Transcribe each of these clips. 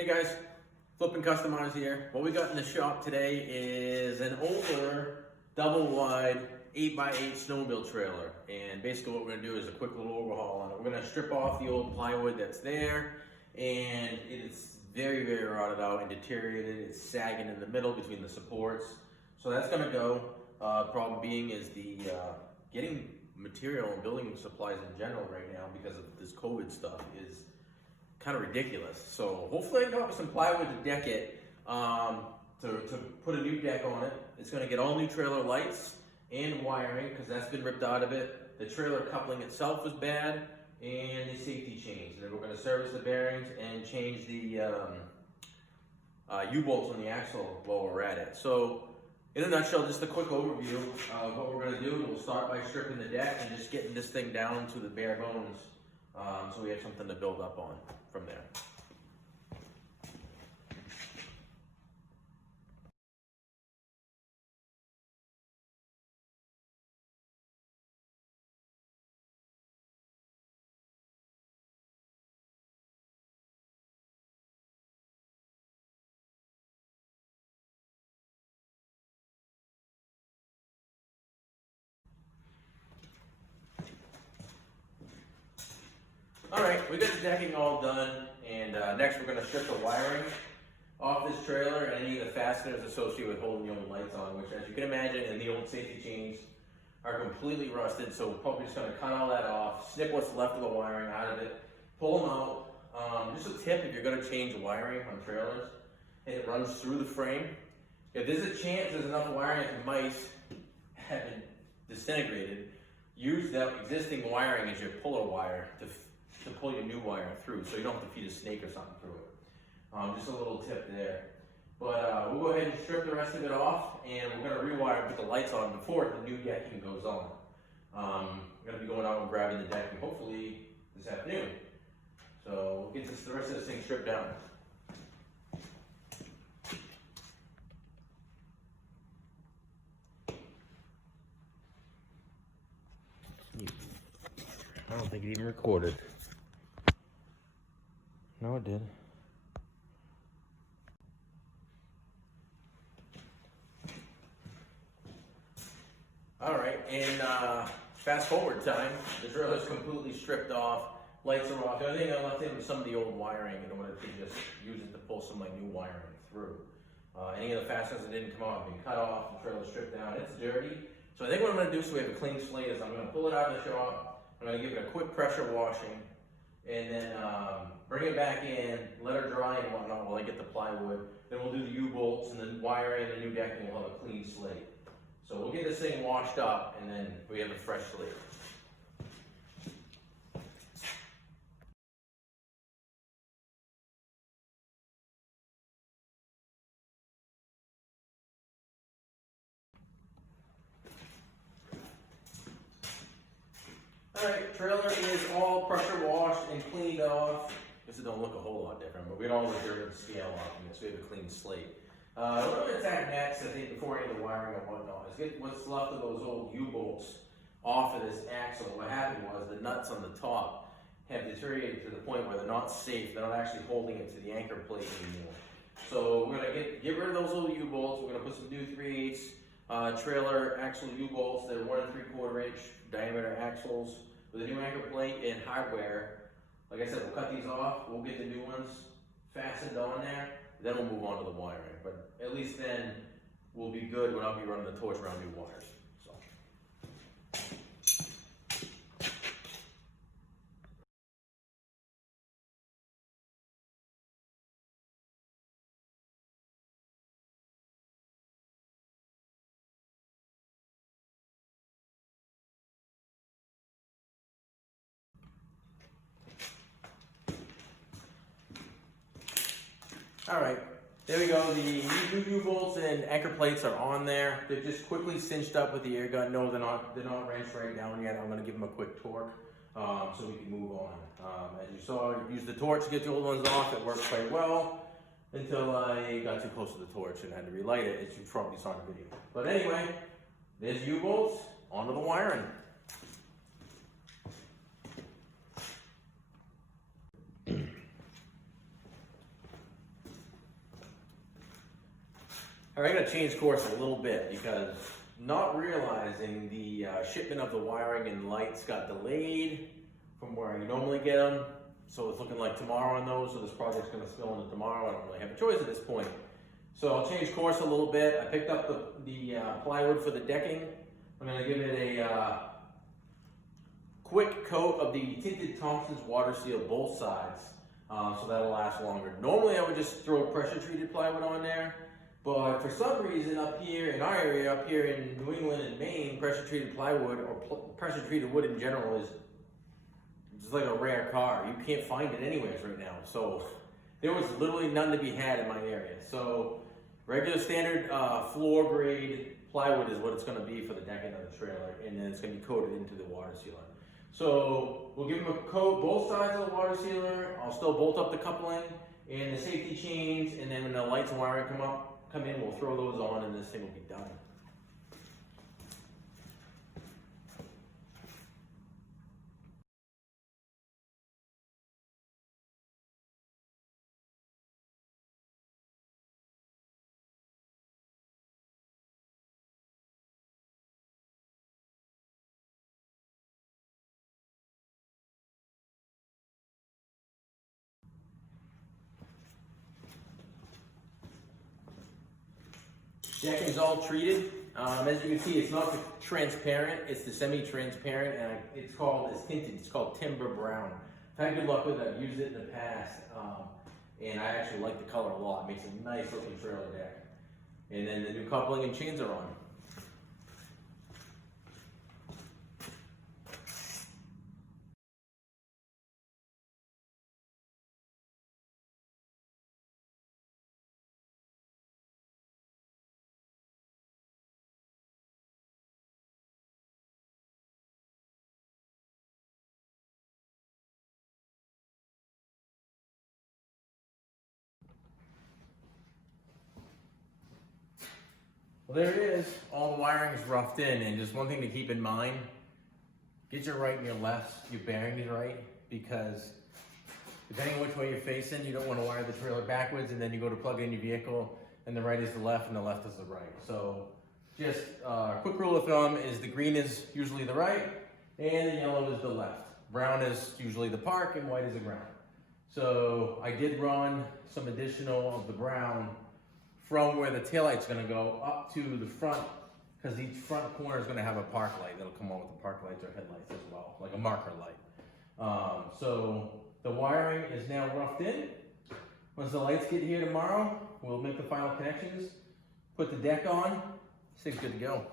Hey guys, Flip and Customize here. What we got in the shop today is an older, double wide 8x8 snowmobile trailer. And basically what we're gonna do is a quick little overhaul on it. We're gonna strip off the old plywood that's there, and it's very, very rotted out and deteriorated. It's sagging in the middle between the supports. So that's gonna go. Problem being is the getting material and building supplies in general right now because of this COVID stuff is kind of ridiculous. So hopefully I can come up with some plywood to deck it, to put a new deck on it. It's going to get all new trailer lights and wiring because that's been ripped out of it. The trailer coupling itself was bad, and the safety chains. And then we're going to service the bearings and change the U-bolts on the axle while we're at it. So in a nutshell, just a quick overview of what we're going to do. We'll start by stripping the deck and just getting this thing down to the bare bones, so we have something to build up on from there. Alright, we got the decking all done, and next we're going to strip the wiring off this trailer and any of the fasteners associated with holding the old lights on, which, as you can imagine, and the old safety chains are completely rusted. So we're probably just going to cut all that off, snip what's left of the wiring out of it, pull them out. Just a tip: if you're going to change wiring on trailers and it runs through the frame, if there's a chance there's enough wiring that mice haven't disintegrated, use that existing wiring as your puller wire to pull your new wire through, so you don't have to feed a snake or something through it. Just a little tip there. But we'll go ahead and strip the rest of it off, and we're going to rewire and put the lights on before the new decking goes on. We're going to be going out and grabbing the decking hopefully this afternoon. So we'll get the rest of this thing stripped down. I don't think it even recorded. No, it did. All right, and fast forward time. The trailer's completely stripped off. Lights are off. The only thing I left in was some of the old wiring in order to just use it to pull some of my new wiring through. Any of the fasteners that didn't come off have been cut off. The trailer's stripped down. It's dirty. So I think what I'm going to do, so we have a clean slate, is I'm going to pull it out of the shop. I'm going to give it a quick pressure washing, and then bring it back in, let her dry and whatnot while I get the plywood. Then we'll do the U-bolts and the wiring and the new decking. We'll have a clean slate. So we'll get this thing washed up, and then we have a fresh slate. Alright, trailer is all pressure washed and cleaned off. Guess it don't look a whole lot different, but we had all the dirt and scale off of it, so we have a clean slate. What I'm going to attack next, I think, before any of the wiring and whatnot, is get what's left of those old U-bolts off of this axle. What happened was the nuts on the top have deteriorated to the point where they're not safe. They're not actually holding it to the anchor plate anymore. So we're going to get rid of those old U-bolts. We're going to put some new 3/8 trailer axle U-bolts. They're 1 3/4 inch diameter axles with a new anchor plate and hardware. Like I said, we'll cut these off. We'll get the new ones fastened on there. Then we'll move on to the wiring. But at least then we'll be good when I'll be running the torch around new wires. So. All right, there we go. The new U-bolts and anchor plates are on there. They're just quickly cinched up with the air gun. No, they're not wrenched right down yet. I'm going to give them a quick torque so we can move on. As you saw, I used the torch to get the old ones off. It worked quite well until I got too close to the torch and had to relight it, as you probably saw in the video. But anyway, there's U-bolts onto the wiring. All right, I'm gonna change course a little bit because not realizing the shipment of the wiring and lights got delayed from where I normally get them. So it's looking like tomorrow on those, so this project's gonna spill into tomorrow. I don't really have a choice at this point. So I'll change course a little bit. I picked up the plywood for the decking. I'm gonna give it a quick coat of the tinted Thompson's water seal both sides, so that'll last longer. Normally I would just throw pressure treated plywood on there, but for some reason up here in our area, up here in New England and Maine, pressure treated plywood or pressure treated wood in general is just like a rare car. You can't find it anywhere right now. So there was literally none to be had in my area. So regular standard floor grade plywood is what it's gonna be for the decking of the trailer, and then it's gonna be coated into the water sealer. So we'll give them a coat both sides of the water sealer. I'll still bolt up the coupling and the safety chains, and then when the lights and wiring come in, we'll throw those on and this thing will be done. Decking's all treated. As you can see, it's not the transparent, it's the semi-transparent, and it's tinted. It's called timber brown. I've had good luck with it. I've used it in the past, and I actually like the color a lot. It makes a nice looking trailer deck. And then the new coupling and chains are on. Well, there it is. All the wiring is roughed in, and just one thing to keep in mind, get your right and your left, your bearings right, because depending on which way you're facing, you don't want to wire the trailer backwards, and then you go to plug in your vehicle, and the right is the left, and the left is the right. So just a quick rule of thumb is the green is usually the right, and the yellow is the left. Brown is usually the park, and white is the ground. So I did run some additional of the brown from where the taillight's gonna go up to the front, because each front corner is gonna have a park light that'll come on with the park lights or headlights as well, like a marker light. So the wiring is now roughed in. Once the lights get here tomorrow, we'll make the final connections, put the deck on, this thing's good to go.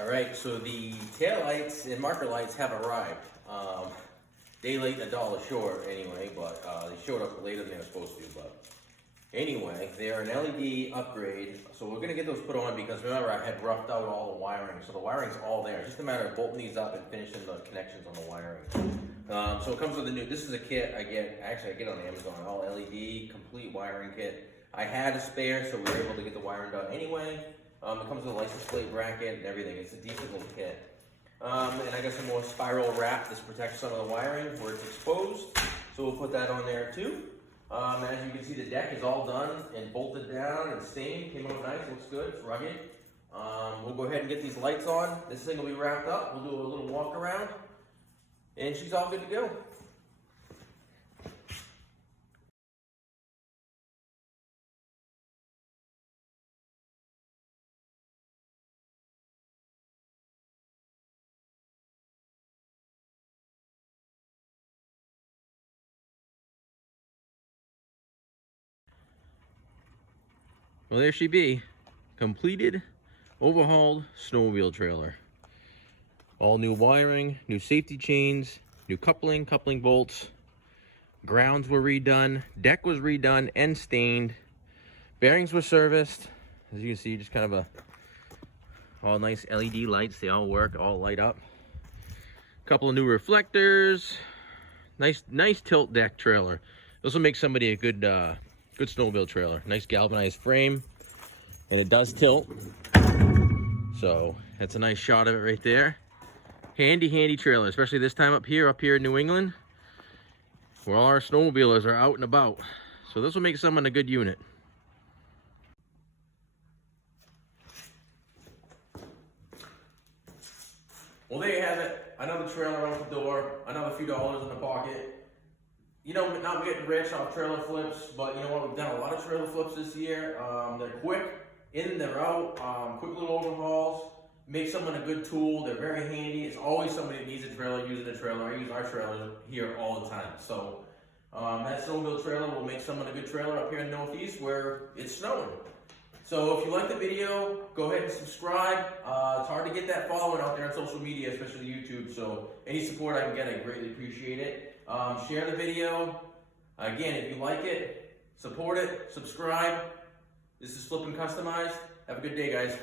All right, so the tail lights and marker lights have arrived. Day late and a dollar short anyway, but they showed up later than they were supposed to. But anyway, they are an LED upgrade, so we're gonna get those put on because remember I had roughed out all the wiring, so the wiring's all there. It's just a matter of bolting these up and finishing the connections on the wiring. So it comes with a new. This is a kit I get on Amazon, all LED complete wiring kit. I had a spare, so we were able to get the wiring done anyway. It comes with a license plate bracket and everything. It's a decent little kit. And I got some more spiral wrap. This protects some of the wiring where it's exposed. So we'll put that on there too. As you can see, the deck is all done and bolted down and stained. Came out nice, looks good, it's rugged. We'll go ahead and get these lights on. This thing will be wrapped up. We'll do a little walk around. And she's all good to go. Well, there she be. Completed, overhauled snowmobile trailer. All new wiring, new safety chains, new coupling bolts. Grounds were redone, deck was redone and stained. Bearings were serviced. As you can see, just kind of all nice LED lights. They all work, all light up. Couple of new reflectors. Nice tilt deck trailer. This will make somebody a good snowmobile trailer. Nice galvanized frame, and it does tilt. So that's a nice shot of it right there. Handy trailer, especially this time up here in New England, where all our snowmobilers are out and about. So this will make someone a good unit. Well, there you have it. Another trailer out the door, another few dollars in the pocket. You know, not getting rich off trailer flips, but you know what? We've done a lot of trailer flips this year. They're quick, in, they're out, quick little overhauls. Make someone a good tool. They're very handy. It's always somebody that needs a trailer, using a trailer. I use our trailer here all the time. So that snowmobile trailer will make someone a good trailer up here in the Northeast where it's snowing. So if you like the video, go ahead and subscribe. It's hard to get that following out there on social media, especially YouTube. So any support I can get, I greatly appreciate it. Share the video. Again, if you like it, support it, subscribe. This is Flip and Customized. Have a good day, guys.